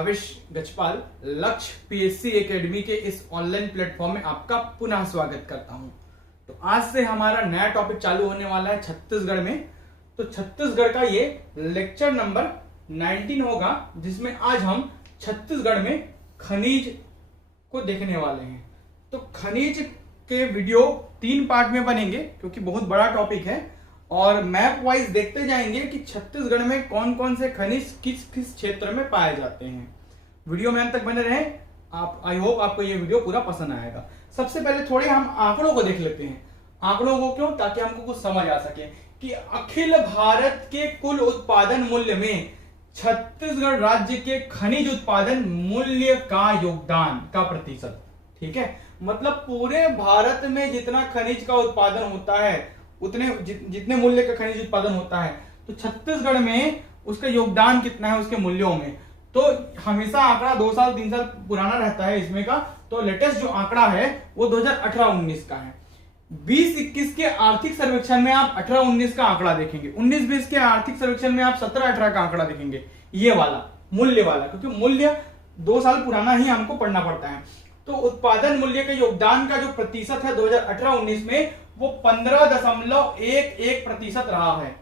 भावेश गजपाल लक्ष्य PSC academy के इस ऑनलाइन प्लेटफॉर्म में आपका पुनः स्वागत करता हूं। तो आज से हमारा नया टॉपिक चालू होने वाला है छत्तीसगढ़ में। तो छत्तीसगढ़ का ये लेक्चर नंबर 19 होगा, जिसमें आज हम छत्तीसगढ़ में खनिज को देखने वाले हैं। तो खनिज के वीडियो 3 पार्ट में बनेंगे क्योंकि बहुत बड़ा टॉपिक है, और मैप वाइज देखते जाएंगे कि छत्तीसगढ़ में कौन कौन से खनिज किस किस क्षेत्र में पाए जाते हैं। वीडियो में अंत तक बने रहें। आप आई होप आपको ये वीडियो पूरा पसंद आएगा। सबसे पहले थोड़े हम आंकड़ों को देख लेते हैं। आंकड़ों को क्यों? ताकि हमको कुछ समझ आ सके कि अखिल भारत के कुल उत्पादन मूल्य में छत्तीसगढ़ राज्य के खनिज उत्पादन मूल्य का योगदान का प्रतिशत। ठीक है, मतलब पूरे भारत में जितना खनिज का उत्पादन होता है, उतने जितने मूल्य का खनिज उत्पादन होता है, तो छत्तीसगढ़ में उसका योगदान कितना है उसके मूल्यों में। तो हमेशा आंकड़ा 2 साल 3 साल पुराना रहता है इसमें का। तो लेटेस्ट जो आंकड़ा है वो 2018-19 का है। 20-21 के आर्थिक सर्वेक्षण में आप 18-19 का आंकड़ा देखेंगे, 19-20 के आर्थिक सर्वेक्षण में आप 17-18 का आंकड़ा देखेंगे, ये वाला मूल्य वाला, क्योंकि मूल्य 2 साल पुराना ही हमको पढ़ना पड़ता है। तो उत्पादन मूल्य के योगदान का जो प्रतिशत है 2018-19 में वो 15.11% रहा है।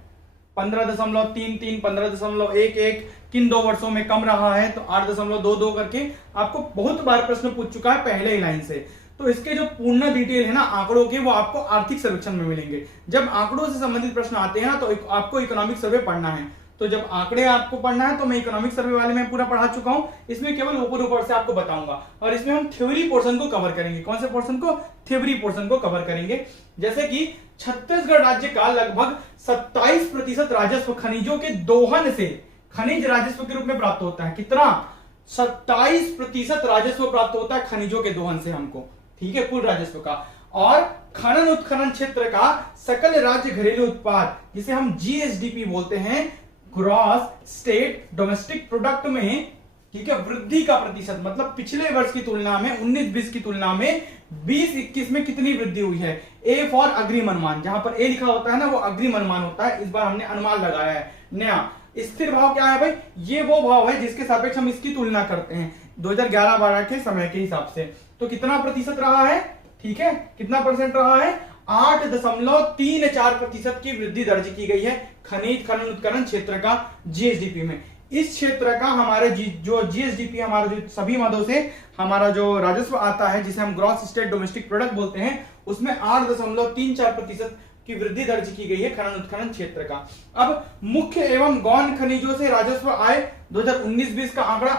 15.33, 15.11, किन 2 वर्षों में कम रहा है तो 8.22 करके आपको बहुत बार प्रश्न पूछ चुका है पहले ही लाइन से। तो इसके जो पूर्ण डिटेल है ना आंकड़ों के, वो आपको आर्थिक सर्वेक्षण में मिलेंगे। जब आंकड़ों से संबंधित प्रश्न आते हैं ना, तो आपको इकोनॉमिक सर्वे पढ़ना है। तो जब आंकड़े आपको पढ़ना है तो मैं इकोनॉमिक सर्वे वाले में पूरा पढ़ा चुका हूं, इसमें केवल ऊपर से आपको बताऊंगा। और इसमें हम थ्योरी पोर्शन को कवर करेंगे। कौन से पोर्शन को? थ्योरी पोर्शन को कवर करेंगे। जैसे कि छत्तीसगढ़ राज्य का लगभग 27% राजस्व खनिजों के दोहन से खनिज राजस्व के रूप में प्राप्त होता है। कितना? 27% राजस्व प्राप्त होता है खनिजों के दोहन से हमको। ठीक है, कुल राजस्व का। और खनन उत्खनन क्षेत्र का सकल राज्य घरेलू उत्पाद, जिसे हम जीएसडीपी बोलते हैं, ग्रॉस स्टेट डोमेस्टिक प्रोडक्ट में, ठीक है, वृद्धि का प्रतिशत, मतलब पिछले वर्ष की तुलना में 19-20 की तुलना में 20-21 में कितनी वृद्धि हुई है। ए फॉर अग्रिम अनुमान, जहां पर ए लिखा होता है ना वो अग्रिम अनुमान होता है। इस बार हमने अनुमान लगाया है नया। स्थिर भाव क्या है भाई? ये वो भाव है जिसके सापेक्ष हम इसकी तुलना करते हैं 2011-12 के समय के हिसाब से। तो कितना प्रतिशत रहा है? ठीक है, कितना परसेंट रहा है? 8.34% की वृद्धि दर्ज की गई है खनिज खनन उत्खनन क्षेत्र का जीएसडीपी में। इस क्षेत्र का हमारे जो जीएसडीपी, हमारा जो सभी मदों से हमारा जो राजस्व आता है, जिसे हम ग्रॉस स्टेट डोमेस्टिक प्रोडक्ट बोलते हैं, उसमें 8.34% की वृद्धि दर्ज की गई है खनन उत्खनन क्षेत्र का। अब मुख्य एवं गौण खनिजों से राजस्व आय 2019-20 का आंकड़ा।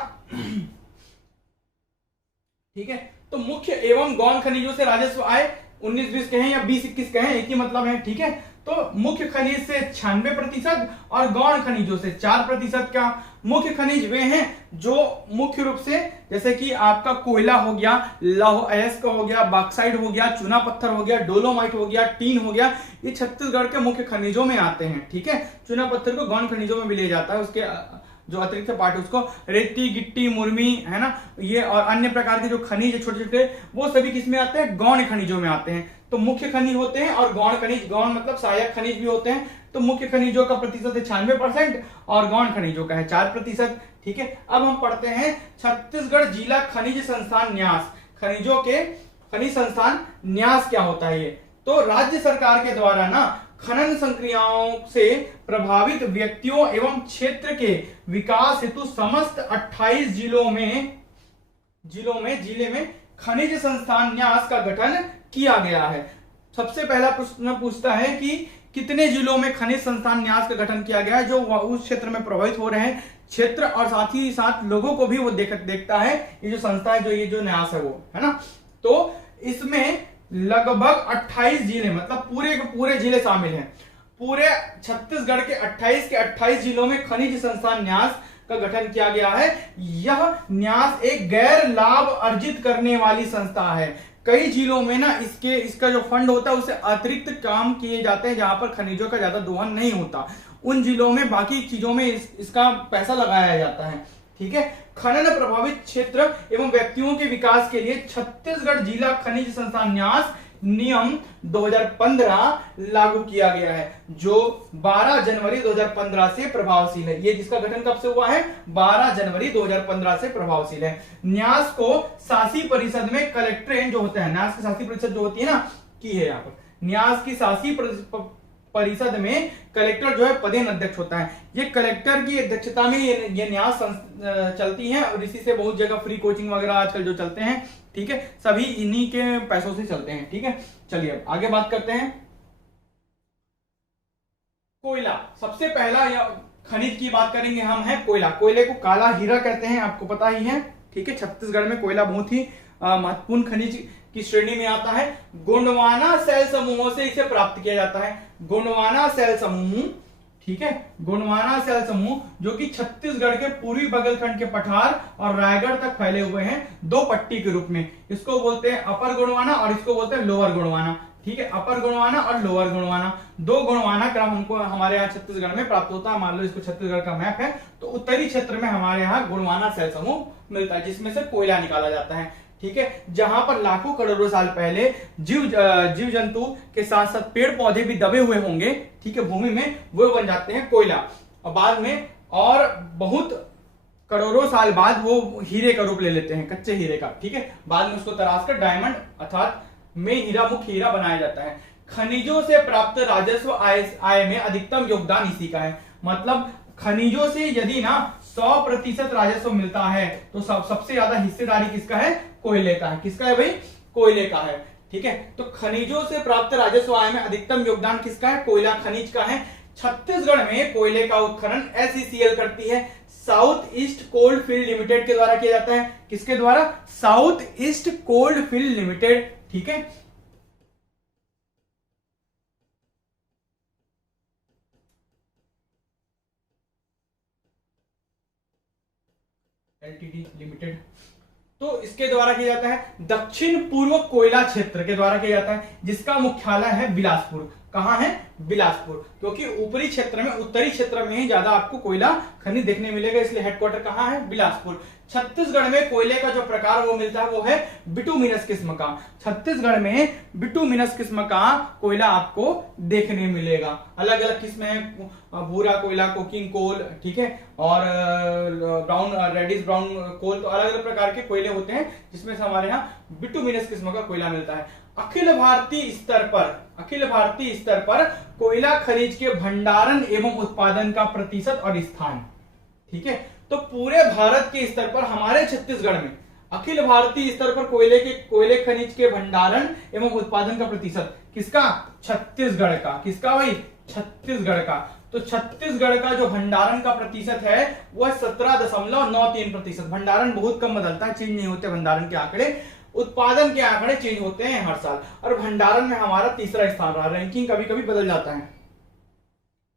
ठीक है, तो मुख्य एवं गौण खनिजों से राजस्व आय 19-20 कहें या 20-21 कहें, एक ही मतलब है। ठीक है, तो मुख्य खनिज से 96% और गौण खनिजों से 4% का। मुख्य खनिज वे हैं जो मुख्य रूप से, जैसे कि आपका कोयला हो गया, लौह अयस्क हो गया, बॉक्साइट हो गया, चूना पत्थर हो गया, डोलोमाइट हो गया, टीन हो गया, ये छत्तीसगढ़ के मुख्य खनिजों में आते हैं। ठीक है, चूना पत्थर को गौण खनिजों में भी लिया जाता है, उसके जो अतिरिक्त पार्ट है उसको रेती, गिट्टी, मुर्मी, है ना, ये और अन्य प्रकार के जो खनिज है छोटे छोटे, वो सभी किसमें आते हैं? गौण खनिजों में आते हैं। तो मुख्य खनिज होते हैं और गौण खनिज, गौण मतलब सहायक खनिज भी होते हैं। तो मुख्य खनिजों का प्रतिशत है 96% और गौण खनिजों का है 4%। ठीक है, अब हम पढ़ते हैं छत्तीसगढ़ जिला खनिज संस्थान न्यास। खनिजों के खनिज संस्थान न्यास क्या होता है ये? तो राज्य सरकार के द्वारा ना खनन संक्रियाओं से प्रभावित व्यक्तियों एवं क्षेत्र के विकास हेतु समस्त 28 जिले में खनिज संस्थान न्यास का गठन किया गया है। सबसे पहला प्रश्न पूछता है कि कितने जिलों में खनिज संस्थान न्यास का गठन किया गया है, जो उस क्षेत्र में प्रभावित हो रहे हैं क्षेत्र, और साथ ही साथ लोगों को भी वो देखता है। ये जो संस्था है, जो ये जो न्यास है वो, है ना, तो इसमें लगभग 28 जिले, मतलब पूरे के पूरे जिले शामिल हैं। पूरे छत्तीसगढ़ के 28 जिलों में खनिज संस्थान न्यास का गठन किया गया है। यह न्यास एक गैर लाभ अर्जित करने वाली संस्था है। कई जिलों में ना इसका जो फंड होता है उससे अतिरिक्त काम किए जाते हैं, जहां पर खनिजों का ज्यादा दोहन नहीं होता। उन जिलों में बाकी चीजों में इसका पैसा लगाया जाता है। ठीक है, खनन प्रभावित क्षेत्र एवं व्यक्तियों के विकास के लिए छत्तीसगढ़ जिला खनिज संस्थान न्यास नियम 2015 लागू किया गया है, जो 12 जनवरी 2015 से प्रभावशील है। ये जिसका गठन कब से हुआ है? 12 जनवरी 2015 से प्रभावशील है। न्यास को शासी परिषद में कलेक्ट्रेट जो होता है, न्यास की शासी परिषद जो होती है ना, की है यहाँ पर न्यास की शासी परिषद में कलेक्टर जो है पदेन अध्यक्ष होता है। ये कलेक्टर की अध्यक्षता में ये न्यास चलती है, और इसी से बहुत जगह फ्री कोचिंग वगैरह आजकल जो चलते हैं, ठीक है, सभी इन्हीं के पैसों से चलते हैं। ठीक है, चलिए अब आगे बात करते हैं। कोयला, सबसे पहला या खनिज की बात करेंगे हम, है कोयला। कोयले को काला हीरा कहते हैं, आपको पता ही है। ठीक है, छत्तीसगढ़ में कोयला बहुत ही महत्वपूर्ण खनिज की श्रेणी में आता है। गोंडवाना सेल समूहों से इसे प्राप्त किया जाता है। गोंडवाना सेल समूह, ठीक है, गोंडवाना सेल समूह जो कि छत्तीसगढ़ के पूर्वी बगलखंड के पठार और रायगढ़ तक फैले हुए हैं, दो पट्टी के रूप में। इसको बोलते हैं अपर गोंडवाना और इसको बोलते हैं लोअर गोंडवाना। ठीक है, अपर गोंडवाना और लोअर गोंडवाना, दो गोंडवाना क्रम हमको हमारे यहाँ छत्तीसगढ़ में प्राप्त होता है। मान लो इसको छत्तीसगढ़ का मैप है, तो उत्तरी क्षेत्र में हमारे यहाँ गोंडवाना सेल समूह मिलता है, जिसमें से कोयला निकाला जाता है। ठीक है, जहां पर लाखों करोड़ों साल पहले जीव जंतु के साथ साथ पेड़ पौधे भी दबे हुए होंगे, ठीक है, भूमि में, वो बन जाते हैं कोयला। और बाद में और बहुत करोड़ों साल बाद वो हीरे का रूप ले लेते हैं, कच्चे हीरे का। ठीक है, बाद में उसको तराश कर डायमंड अर्थात में हीरा, मुख्य हीरा बनाया जाता है। खनिजों से प्राप्त राजस्व आय में अधिकतम योगदान इसी का है। मतलब खनिजों से यदि ना 100% राजस्व मिलता है, तो सबसे ज्यादा हिस्सेदारी किसका है? कोयले का है। किसका है भाई? कोयले का है। ठीक है, तो खनिजों से प्राप्त राजस्व आय में अधिकतम योगदान किसका है? कोयला खनिज का है। छत्तीसगढ़ में कोयले का उत्खनन SECL करती है, south east cold field limited के द्वारा किया जाता है। किसके द्वारा? South east cold field limited. ठीक है, LTD लिमिटेड, तो इसके द्वारा किया जाता है। दक्षिण पूर्व कोयला क्षेत्र के द्वारा किया जाता है, जिसका मुख्यालय है बिलासपुर। कहां है? बिलासपुर, क्योंकि ऊपरी क्षेत्र में, उत्तरी क्षेत्र में ही ज्यादा आपको कोयला खनिज देखने मिलेगा, इसलिए हेडक्वार्टर कहां है? बिलासपुर। छत्तीसगढ़ में कोयले का जो प्रकार वो मिलता है वो है बिटुमिनस किस्म का। छत्तीसगढ़ में बिटुमिनस किस्म का कोयला आपको देखने मिलेगा। अलग अलग किस्म है, भूरा कोयला, कोकिंग कोल, ठीक है, और ब्राउन, रेडिश ब्राउन कोल, तो अलग अलग प्रकार के कोयले होते हैं, जिसमें से हमारे यहाँ बिटुमिनस किस्म का कोयला मिलता है। अखिल भारतीय स्तर पर कोयला खनिज के भंडारण एवं उत्पादन का प्रतिशत और स्थान। ठीक है, तो पूरे भारत के स्तर पर हमारे छत्तीसगढ़ में अखिल भारतीय स्तर पर कोयले खनिज के भंडारण एवं उत्पादन का प्रतिशत किसका? छत्तीसगढ़ का। किसका भाई? छत्तीसगढ़ का। तो छत्तीसगढ़ का जो भंडारण का प्रतिशत है वह 17.93%। भंडारण बहुत कम बदलता है, चेंज नहीं होते भंडारण के आंकड़े। उत्पादन के आंकड़े चेंज होते हैं हर साल, और भंडारण में हमारा तीसरा स्थान रहा। रैंकिंग कभी कभी बदल जाता है।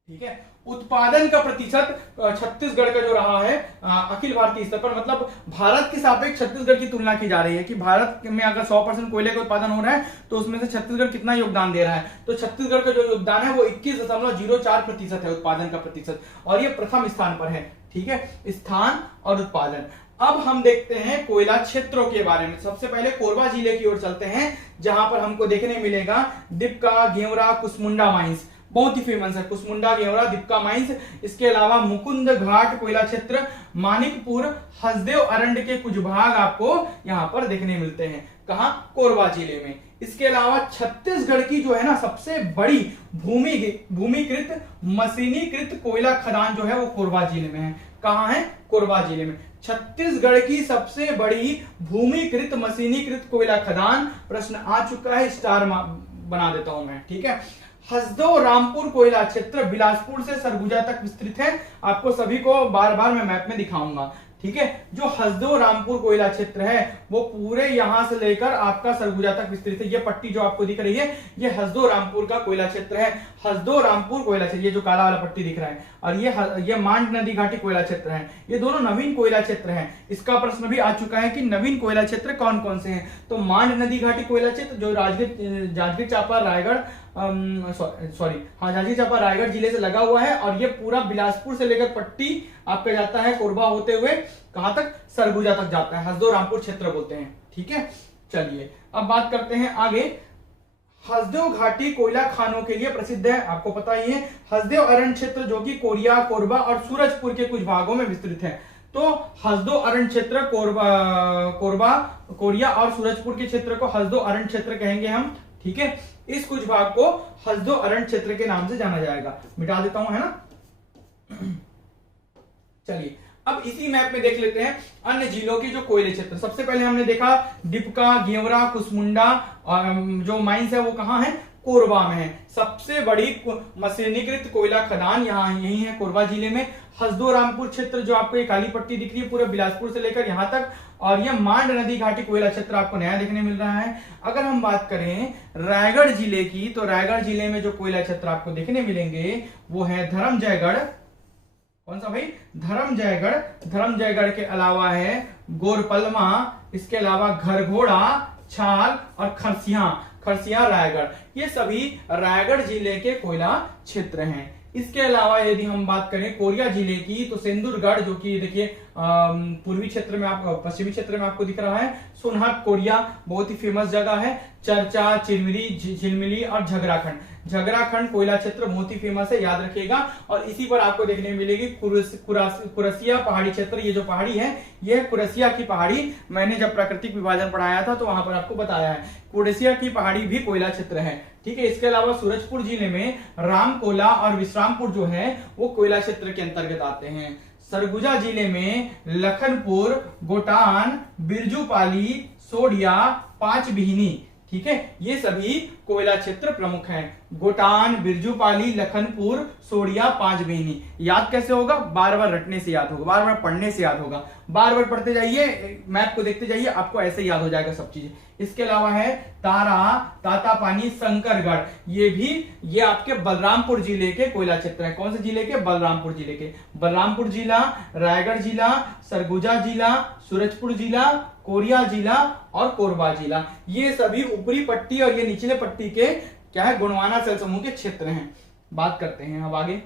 ठीक है, उत्पादन का प्रतिशत छत्तीसगढ़ का जो रहा है अखिल भारतीय स्तर पर, मतलब भारत के सापेक्ष छत्तीसगढ़ की तुलना की जा रही है कि भारत में अगर 100% कोयले का उत्पादन हो रहा है तो उसमें से छत्तीसगढ़ कितना योगदान दे रहा है। तो छत्तीसगढ़ का जो योगदान है वो 21.04% है उत्पादन का प्रतिशत, और ये प्रथम स्थान पर है। ठीक है, स्थान और उत्पादन। अब हम देखते हैं कोयला क्षेत्रों के बारे में। सबसे पहले कोरबा जिले की ओर चलते हैं, जहां पर हमको देखने मिलेगा दिपका, गेवरा, कुसमुंडा माइंस, बहुत ही फेमस है कुसमुंडा, गेवरा, दिपका माइंस। इसके अलावा मुकुंद घाट कोयला क्षेत्र, मानिकपुर, हसदेव अरंड के कुछ भाग आपको यहाँ पर देखने मिलते हैं। कहां? कोरबा जिले में। इसके अलावा छत्तीसगढ़ की जो है ना सबसे बड़ी भूमिकृत मशीनीकृत कोयला खदान जो है वो कोरबा जिले में है। कहां है? कोरबा जिले में। छत्तीसगढ़ की सबसे बड़ी भूमिकृत मशीनीकृत कोयला खदान, प्रश्न आ चुका है, स्टार बना देता हूं मैं। ठीक है, हसदेव रामपुर कोयला क्षेत्र बिलासपुर से सरगुजा तक विस्तृत है। आपको सभी को बार बार मैं मैप में दिखाऊंगा। ठीक है, जो हसदेव रामपुर कोयला क्षेत्र है वो पूरे यहां से लेकर आपका सरगुजा तक विस्तृत है। ये पट्टी जो आपको दिख रही है ये हसदेव रामपुर का कोयला क्षेत्र है। हसदेव रामपुर कोयला क्षेत्र, ये जो काला वाला पट्टी दिख रहा है, और ये मांड नदी घाटी कोयला क्षेत्र है। ये दोनों नवीन कोयला क्षेत्र हैं। इसका प्रश्न भी आ चुका है कि नवीन कोयला क्षेत्र कौन कौन से हैं। तो मांड नदी घाटी कोयला क्षेत्र जो जांजगीर चांपा रायगढ़ जांजगीर चांपा रायगढ़ जिले से लगा हुआ है, और ये पूरा बिलासपुर से लेकर पट्टी आपका जाता है कोरबा होते हुए कहां तक? सरगुजा तक जाता है। हसदेव रामपुर क्षेत्र बोलते हैं। ठीक है, चलिए अब बात करते हैं आगे। हसदेव घाटी कोयला खानों के लिए प्रसिद्ध है, आपको पता ही है। हसदेव अरण्य क्षेत्र जो कि कोरिया, कोरबा और सूरजपुर के कुछ भागों में विस्तृत है। तो हसदेव अरण्य क्षेत्र कोरबा, कोरिया और सूरजपुर के क्षेत्र को हसदेव अरण्य क्षेत्र कहेंगे हम, ठीक है। इस कुछ भाग को हसदेव अरण्य क्षेत्र के नाम से जाना जाएगा। मिटा देता हूं, है ना। चलिए अब इसी मैप में देख लेते हैं अन्य जिलों के जो कोयले क्षेत्र। सबसे पहले हमने देखा डिपका, गेवरा, कुसमुंडा जो माइंस है वो कहाँ है, कोरबा में है। सबसे बड़ी मशीनीकृत कोयला खदान यहाँ यही है, कोरबा जिले में। हसदो रामपुर क्षेत्र जो आपको ये काली पट्टी दिख रही है पूरे बिलासपुर से लेकर यहाँ तक, और यह मांड नदी घाटी कोयला क्षेत्र आपको नया देखने मिल रहा है। अगर हम बात करें रायगढ़ जिले की, तो रायगढ़ जिले में जो कोयला क्षेत्र आपको देखने मिलेंगे वो है धर्मजयगढ़। कौन सा भाई, धर्मजयगढ़। धर्मजयगढ़ के अलावा है गोरपलमा, इसके अलावा घरघोड़ा, छाल और खरसिया रायगढ़। ये सभी रायगढ़ जिले के कोयला क्षेत्र हैं। इसके अलावा यदि हम बात करें कोरिया जिले की, तो सेंदुरगढ़ जो कि देखिए पूर्वी क्षेत्र में, आप पश्चिमी क्षेत्र में आपको दिख रहा है। सोनहत कोरिया बहुत ही फेमस जगह है। चर्चा, चिरमिरी, झिलमिली और झगराखंड कोयला क्षेत्र बहुत ही फेमस है, याद रखिएगा। और इसी पर आपको देखने मिलेगी कुरसिया पहाड़ी क्षेत्र। ये जो पहाड़ी है यह कुरसिया की पहाड़ी, मैंने जब प्राकृतिक विभाजन पढ़ाया था तो वहां पर आपको बताया है, कुरसिया की पहाड़ी भी कोयला क्षेत्र है, ठीक है। इसके अलावा सूरजपुर जिले में रामकोला और विश्रामपुर जो है वो कोयला क्षेत्र के अंतर्गत आते हैं। सरगुजा जिले में लखनपुर, गोटान, बिरजूपाली, सोडिया, पांचबिहनी, ठीक है, ये सभी कोयला क्षेत्र प्रमुख हैं। गोटान, बिरजूपाली, लखनपुर, सोडिया, पांचबिहनी। याद कैसे होगा, बार बार रटने से याद होगा, बार बार पढ़ने से याद होगा, बार बार पढ़ते जाइए, मैप को देखते जाइए, आपको ऐसे याद हो जाएगा सब चीजें। इसके अलावा है तारा, तातापानी, शंकरगढ़, ये आपके बलरामपुर जिले के कोयला क्षेत्र है। कौन से जिले के, बलरामपुर जिले के। बलरामपुर जिला, रायगढ़ जिला, सरगुजा जिला, सूरजपुर जिला, कोरिया जिला और कोरबा जिला, ये सभी ऊपरी पट्टी और ये निचले पट्टी के क्या है, गोंडवाना सेल समूह के क्षेत्र हैं। बात करते हैं अब आगे।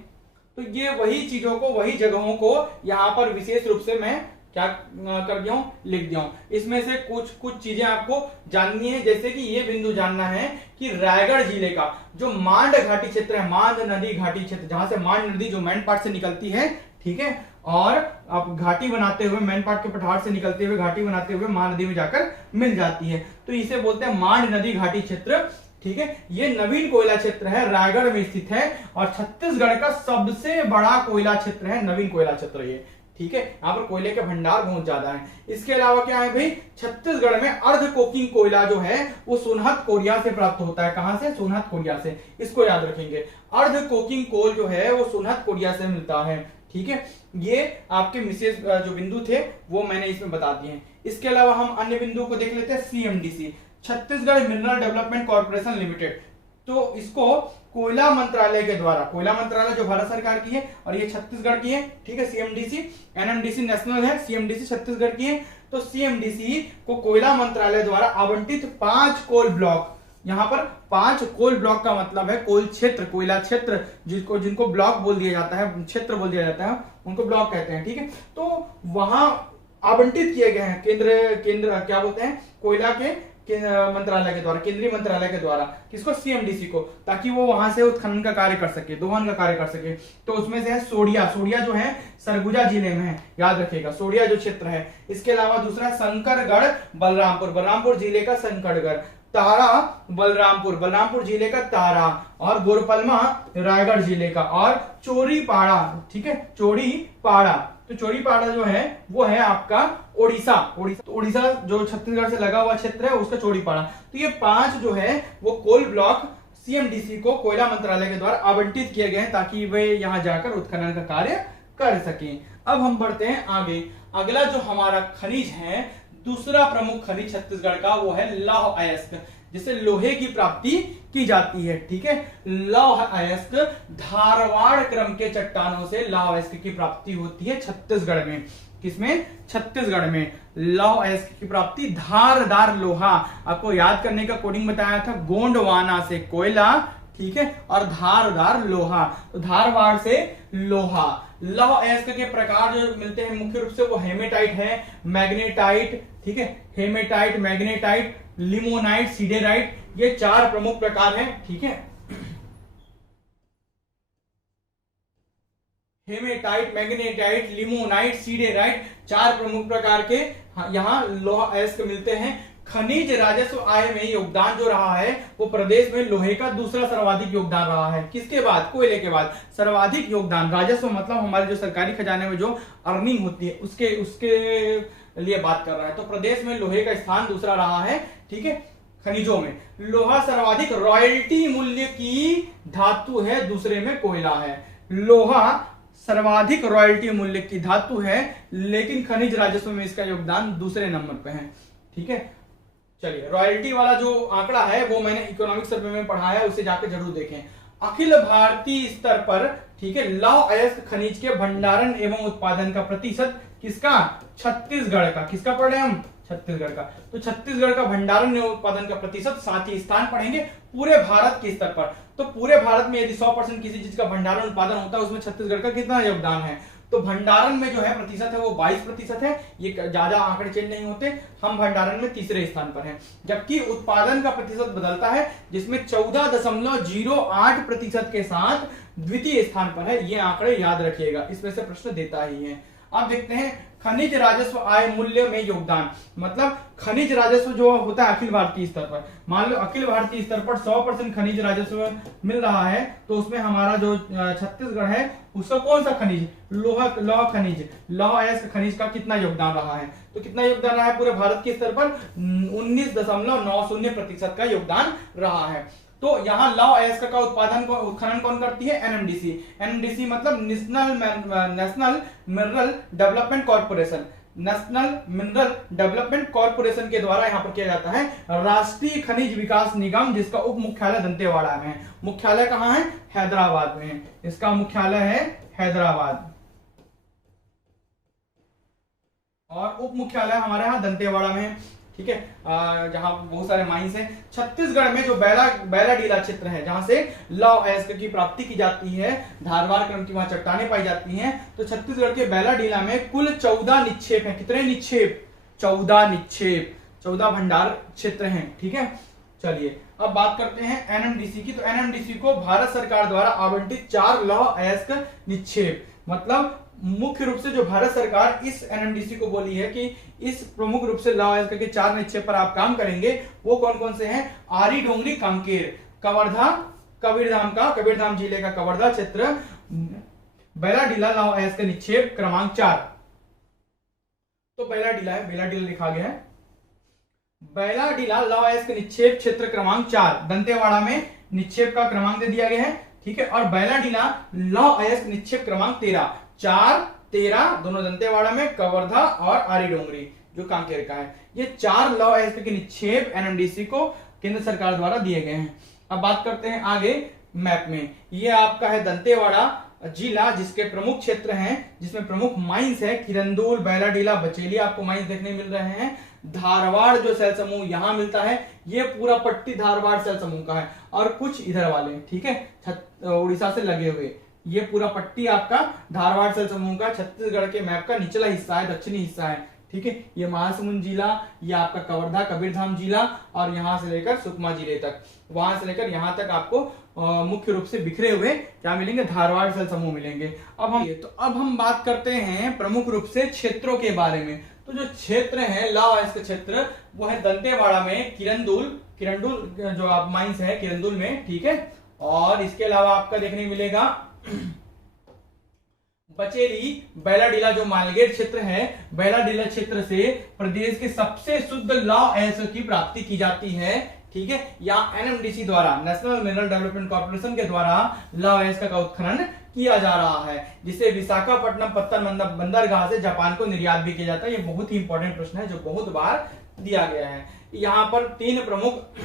तो ये वही चीजों को, वही जगहों को यहाँ पर विशेष रूप से मैं क्या कर दिया हूं, लिख दिया हूं। इसमें से कुछ चीजें आपको जाननी है, जैसे कि ये बिंदु जानना है कि रायगढ़ जिले का जो मांड घाटी क्षेत्र है, मांड नदी घाटी क्षेत्र, जहां से मांड नदी जो मैन पार्ट से निकलती है, ठीक है, और अब घाटी बनाते हुए मैन पार्ट के पठार से निकलते हुए घाटी बनाते हुए मां नदी में जाकर मिल जाती है, तो इसे बोलते हैं मांड नदी घाटी क्षेत्र, ठीक है। ये नवीन कोयला क्षेत्र है, रायगढ़ में स्थित है और छत्तीसगढ़ का सबसे बड़ा कोयला क्षेत्र है, नवीन कोयला क्षेत्र ये, ठीक है। यहाँ पर कोयले के भंडार बहुत ज्यादा है। इसके अलावा क्या है भाई, छत्तीसगढ़ में अर्ध कोकिंग कोयला जो है वो सोनहत कोरिया से प्राप्त होता है। कहां से, सोनहत कोरिया से, इसको याद रखेंगे। अर्ध कोकिंग कोल जो है वो सोनहत कोरिया से मिलता है, ठीक है। ये आपके विशेष जो बिंदु थे वो मैंने इसमें बता दिए हैं। इसके अलावा हम अन्य बिंदुओं को देख लेते हैं। CMDC, Chhattisgarh mineral development corporation limited, तो इसको कोयला मंत्रालय के द्वारा, कोयला मंत्रालय जो भारत सरकार की है और ये छत्तीसगढ़ की है, ठीक है। सीएमडीसी, एनएमडीसी नेशनल है, सीएमडीसी छत्तीसगढ़ की है। तो सीएमडीसी को कोयला मंत्रालय द्वारा आवंटित 5 कोल ब्लॉक, यहां पर 5 कोल ब्लॉक का मतलब है कोल क्षेत्र, कोयला क्षेत्र, जिनको ब्लॉक बोल दिया जाता है, क्षेत्र बोल दिया जाता है, उनको ब्लॉक कहते हैं, ठीक है। तो वहां आवंटित किए गए हैं केंद्र क्या बोलते हैं, कोयला के मंत्रालय के द्वारा, केंद्रीय मंत्रालय के द्वारा, किसको, सीएमडीसी को, ताकि वो वहां से उत्खनन का कार्य कर सके, दोहन का कार्य कर सके। तो उसमें से है सोडिया, सोडिया जो है सरगुजा जिले में है, याद रखिएगा, सोडिया जो क्षेत्र है। इसके अलावा दूसरा शंकरगढ़, बलरामपुर, बलरामपुर जिले का शंकरगढ़। तारा, बलरामपुर, बलरामपुर जिले का तारा। और गोरपलमा रायगढ़ जिले का। और चोरीपाड़ा, ठीक है, चोरीपाड़ा, तो चोरीपाड़ा जो है वो है आपका ओडिशा, ओडिशा जो छत्तीसगढ़ से लगा हुआ क्षेत्र है उसका चोरीपाड़ा। तो ये 5 जो है वो कोल ब्लॉक सीएमडीसी को कोयला मंत्रालय के द्वारा आवंटित किए गए हैं ताकि वे यहां जाकर उत्खनन का कार्य कर सकें। अब हम बढ़ते हैं आगे। अगला जो हमारा खनिज है, दूसरा प्रमुख खनिज छत्तीसगढ़ का, वो है लौह अयस्क, जिससे लोहे की प्राप्ति की जाती है, ठीक है। लौह अयस्क, धारवाड़ क्रम के चट्टानों से लौह अयस्क की प्राप्ति होती है छत्तीसगढ़ में। किसमें, छत्तीसगढ़ में लौह अयस्क की प्राप्ति। धारदार लोहा, आपको याद करने का कोडिंग बताया था, गोंडवाना से कोयला, ठीक है, और धारदार लोहा, तो धारवाड़ से लोहा। लौह अयस्क के प्रकार जो मिलते हैं मुख्य रूप से वो हेमेटाइट है, मैग्नेटाइट, ठीक है, हेमेटाइट, मैग्नेटाइट, लिमोनाइट, सीडेराइट, ये 4 प्रमुख प्रकार हैं। ठीक है, हेमेटाइट, मैग्नेटाइट, लिमोनाइट, सीडेराइट, 4 प्रमुख प्रकार के यहाँ लोहा अयस्क मिलते हैं। खनिज राजस्व आय में योगदान जो रहा है वो प्रदेश में लोहे का दूसरा सर्वाधिक योगदान रहा है। किसके बाद? कोयले के बाद सर्वाधिक योगदान। राजस्व मतलब हमारे जो सरकारी खजाने में जो अर्निंग होती है उसके लिए बात कर रहा है। तो प्रदेश में लोहे का स्थान दूसरा रहा है। ठीक है, खनिजों में लोहा सर्वाधिक रॉयल्टी मूल्य की धातु है, दूसरे में कोयला है। लोहा सर्वाधिक रॉयल्टी मूल्य की धातु है, लेकिन खनिज राजस्व में इसका योगदान दूसरे नंबर पे है। ठीक है, चलिए रॉयल्टी वाला जो आंकड़ा है वो मैंने इकोनॉमिक सर्वे में पढ़ा है, उसे जाकर जरूर देखें। अखिल भारतीय स्तर पर, ठीक है, लौह अयस्क खनिज के भंडारण एवं उत्पादन का प्रतिशत किसका? छत्तीसगढ़ का। किसका पढ़ रहे हैं हम? छत्तीसगढ़ का। तो छत्तीसगढ़ का भंडारण एवं उत्पादन का प्रतिशत, साथ ही स्थान पढ़ेंगे पूरे भारत के स्तर पर। तो पूरे भारत में यदि 100% किसी चीज का भंडारण उत्पादन होता है उसमें छत्तीसगढ़ का कितना योगदान है? तो भंडारण में जो है प्रतिशत है वो 22% है। ये ज्यादा आंकड़े चेंज नहीं होते। हम भंडारण में तीसरे स्थान पर हैं, जबकि उत्पादन का प्रतिशत बदलता है, जिसमें 14.08% के साथ द्वितीय स्थान पर है। ये आंकड़े याद रखिएगा, इसमें से प्रश्न देता ही है। अब देखते हैं खनिज राजस्व आय मूल्य में योगदान। मतलब खनिज राजस्व जो होता है अखिल भारतीय स्तर पर, मान लो अखिल भारतीय स्तर पर 100% खनिज राजस्व मिल रहा है, तो उसमें हमारा जो छत्तीसगढ़ है उसका कौन सा खनिज? लौह खनिज, लौह अयस्क खनिज का कितना योगदान रहा है? तो कितना योगदान रहा है पूरे भारत के स्तर पर? 19.90% का योगदान रहा है। तो यहाँ लौह अयस्क का उत्खनन कौन करती है? एनएमडीसी। एनएमडीसी मतलब national mineral development corporation. National mineral development corporation के द्वारा यहाँ पर किया जाता है। राष्ट्रीय खनिज विकास निगम, जिसका उप मुख्यालय दंतेवाड़ा में है। मुख्यालय कहाँ है? हैदराबाद में। इसका मुख्यालय है हैदराबाद और उप मुख्यालय हमारे यहाँ दंतेवाड़ा में है। ठीक है, जहां बहुत सारे माइंस हैं। छत्तीसगढ़ में जो बैलाडीला क्षेत्र है, जहां से लौह अयस्क की प्राप्ति की जाती है, धारवाड़ क्रम की वहां चट्टानें पाई जाती हैं। तो छत्तीसगढ़ के बैलाडीला में कुल 14 निक्षेप हैं। कितने निक्षेप? 14 निक्षेप, 14 भंडार क्षेत्र हैं। ठीक है, चलिए अब बात करते हैं एनएमडीसी की। तो एनएमडीसी को भारत सरकार द्वारा आवंटित 4 लौह अयस्क निक्षेप, मतलब मुख्य रूप से जो भारत सरकार इस एनएमडीसी को बोली है कि इस प्रमुख रूप से लौह अयस्क के 4 निक्षेप पर आप काम करेंगे, वो कौन कौन से हैं? आरी डोंगरी, कांकेर, कवर्धा, कबीरधाम जिले का कवर्धा क्षेत्र, बैलाडीला लौह अयस्क निक्षेप क्रमांक 4। तो बैलाडीला है, बैलाडीला लिखा गया है। बैलाडीला लौह अयस्क निक्षेप क्षेत्र क्रमांक 4 दंतेवाड़ा में निक्षेप का क्रमांक दे दिया गया है। ठीक है, और बैलाडीला लौह अयस्क निक्षेप क्रमांक 13, 4, 13 दोनों दंतेवाड़ा में, कवर्धा और आरी डोंगरी जो कांकेर का है। ये 4 लौह अयस्क के निक्षेप एनएमडीसी को केंद्र सरकार द्वारा दिए गए हैं। अब बात करते हैं आगे मैप में। ये आपका है दंतेवाड़ा जिला, जिसके प्रमुख क्षेत्र हैं, जिसमें प्रमुख माइंस है किरंदुल, बैलाडीला, बचेली आपको माइंस देखने मिल रहे हैं। धारवाड़ जो सेल समूह यहां मिलता है, ये पूरा पट्टी धारवाड़ सेल समूह का है, और कुछ इधर वाले, ठीक है, उड़ीसा से लगे हुए, ये पूरा पट्टी आपका धारवाड़ सेल समूह का छत्तीसगढ़ के मैप का निचला हिस्सा है, दक्षिणी हिस्सा है। ठीक है, ये महासमुंद जिला, ये आपका कवर्धा कबीरधाम जिला, और यहां से लेकर सुकमा जिले तक, वहां से लेकर यहां तक आपको मुख्य रूप से बिखरे हुए क्या मिलेंगे? धारवाड़ सेल समूह मिलेंगे। अब हम बात करते हैं प्रमुख रूप से क्षेत्रों के बारे में। तो जो क्षेत्र है लौह अयस्क क्षेत्र, वो है दंतेवाड़ा में किरंदुल जो आप माइंस है किरंदुल में, ठीक है, और इसके अलावा आपका देखने मिलेगा बचेली, बैलाडीला जो मालगेर क्षेत्र है, बैलाडीला क्षेत्र से प्रदेश के सबसे शुद्ध लौह अयस्क की प्राप्ति की जाती है। ठीक है, या एनएमडीसी द्वारा, नेशनल मिनरल डेवलपमेंट कॉर्पोरेशन के द्वारा लौह अयस्क का उत्खनन किया जा रहा है, जिसे विशाखापट्टनम पत्तन बंदरगाह से जापान को निर्यात भी किया जाता है। ये बहुत ही इंपॉर्टेंट प्रश्न है जो बहुत बार दिया गया है। यहाँ पर 3 प्रमुख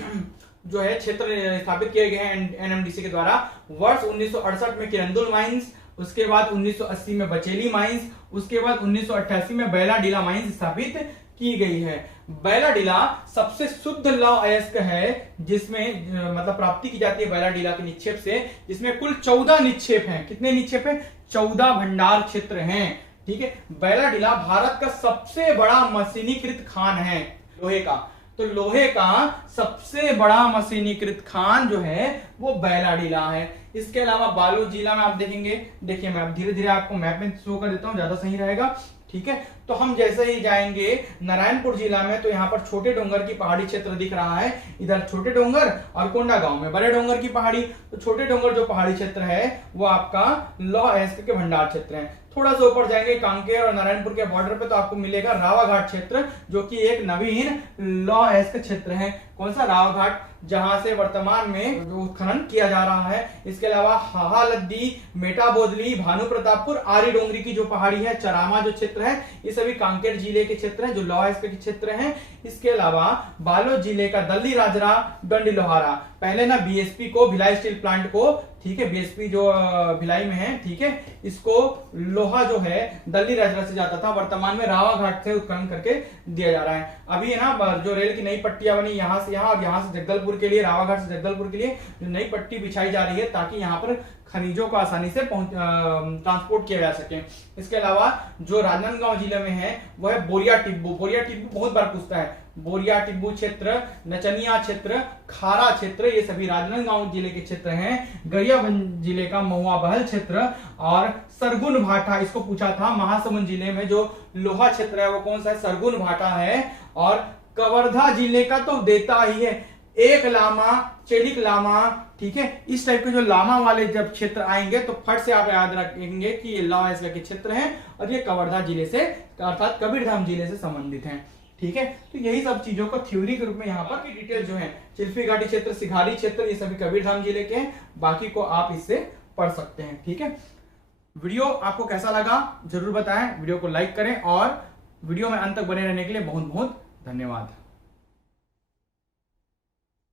जो है क्षेत्र स्थापित किए गए हैं एनएमडीसी के द्वारा। वर्ष 1968 में किरंदुल माइंस, उसके बाद 1980 में बचेली माइंस, उसके बाद 1988 में बैलाडीला माइंस स्थापित की गई है। बैलाडीला सबसे शुद्ध लौह अयस्क है, जिसमें मतलब प्राप्ति की जाती है बैलाडीला के निक्षेप से, जिसमें कुल 14 निक्षेप हैं। कितने निक्षेप हैं? 14 भंडार क्षेत्र हैं। ठीक है, बैलाडीला भारत का सबसे बड़ा मशीनीकृत खान है लोहे का। तो लोहे का सबसे बड़ा मशीनीकृत खान जो है वो बैलाडीला है। इसके अलावा बालोद जिला में आप देखेंगे, देखिए मैं धीरे धीरे आपको मैप में शो कर देता हूं, ज्यादा सही रहेगा। ठीक है, तो हम जैसे ही जाएंगे नारायणपुर जिला में तो यहाँ पर छोटे डोंगर की पहाड़ी क्षेत्र दिख रहा है। इधर छोटे डोंगर और कोंडा गांव में बड़े डोंगर की पहाड़ी। तो छोटे डोंगर जो पहाड़ी क्षेत्र है वो आपका लौह अयस्क के भंडार क्षेत्र है। थोड़ा सा ऊपर जाएंगे कांकेर और नारायणपुर के बॉर्डर पे तो आपको मिलेगा रावाघाट क्षेत्र, जो कि एक नवीन लौह अयस्क क्षेत्र है। कौन सा? रावाघाट, जहां से वर्तमान में उत्खनन किया जा रहा है। इसके अलावा हाहालद्दी, मेटा बोदली, भानु प्रतापपुर, आरी डोंगरी की जो पहाड़ी है, चरामा जो क्षेत्र है, ये सभी कांकेर जिले के क्षेत्र है जो लौह अयस्क के क्षेत्र हैं। इसके अलावा बालोद जिले का दल्ली राजरा, डंडी लोहारा, पहले ना बीएसपी को, भिलाई स्टील प्लांट को, ठीक है, बीएसपी जो भिलाई में है, ठीक है, इसको लोहा जो है दल्ली राजरा से जाता था, वर्तमान में रावाघाट से उत्खनन करके दिया जा रहा है। अभी है ना जो रेल की नई पट्टियां बनी यहां से यहां और यहां से जगदलपुर के लिए, रावाघाट से जगदलपुर के लिए जो नई पट्टी बिछाई जा रही है ताकि यहाँ पर खनिजों को आसानी से ट्रांसपोर्ट किया जा सके। इसके अलावा जो राजनांदगांव जिले में है वो है बोरिया टिब्बू। बोरिया टिब्बू बहुत बार पूछता है। बोरिया टिब्बू क्षेत्र, नचनिया क्षेत्र, खारा क्षेत्र, ये सभी राजनांदगांव जिले के क्षेत्र हैं। गरियाबंद जिले का महुआ बहल क्षेत्र और सरगुन भाटा, इसको पूछा था। महासमुंद जिले में जो लोहा क्षेत्र है वो कौन सा है? सरगुन भाटा है। और कवर्धा जिले का तो देता ही है, एक लामा, चेलिक लामा, ठीक है, इस टाइप के जो लामा वाले जब क्षेत्र आएंगे तो फट से आप याद रखेंगे कि ये लौह अयस्क के क्षेत्र हैं और ये कवर्धा जिले से अर्थात कबीरधाम जिले से संबंधित हैं। ठीक है, तो यही सब चीजों को थ्योरी के रूप में यहाँ पर की डिटेल जो है, चिल्फी घाटी क्षेत्र, सिघारी क्षेत्र, ये सभी कबीरधाम जिले के हैं। बाकी को आप इससे पढ़ सकते हैं। ठीक है, वीडियो आपको कैसा लगा जरूर बताएं, वीडियो को लाइक करें और वीडियो में अंत तक बने रहने के लिए बहुत बहुत धन्यवाद।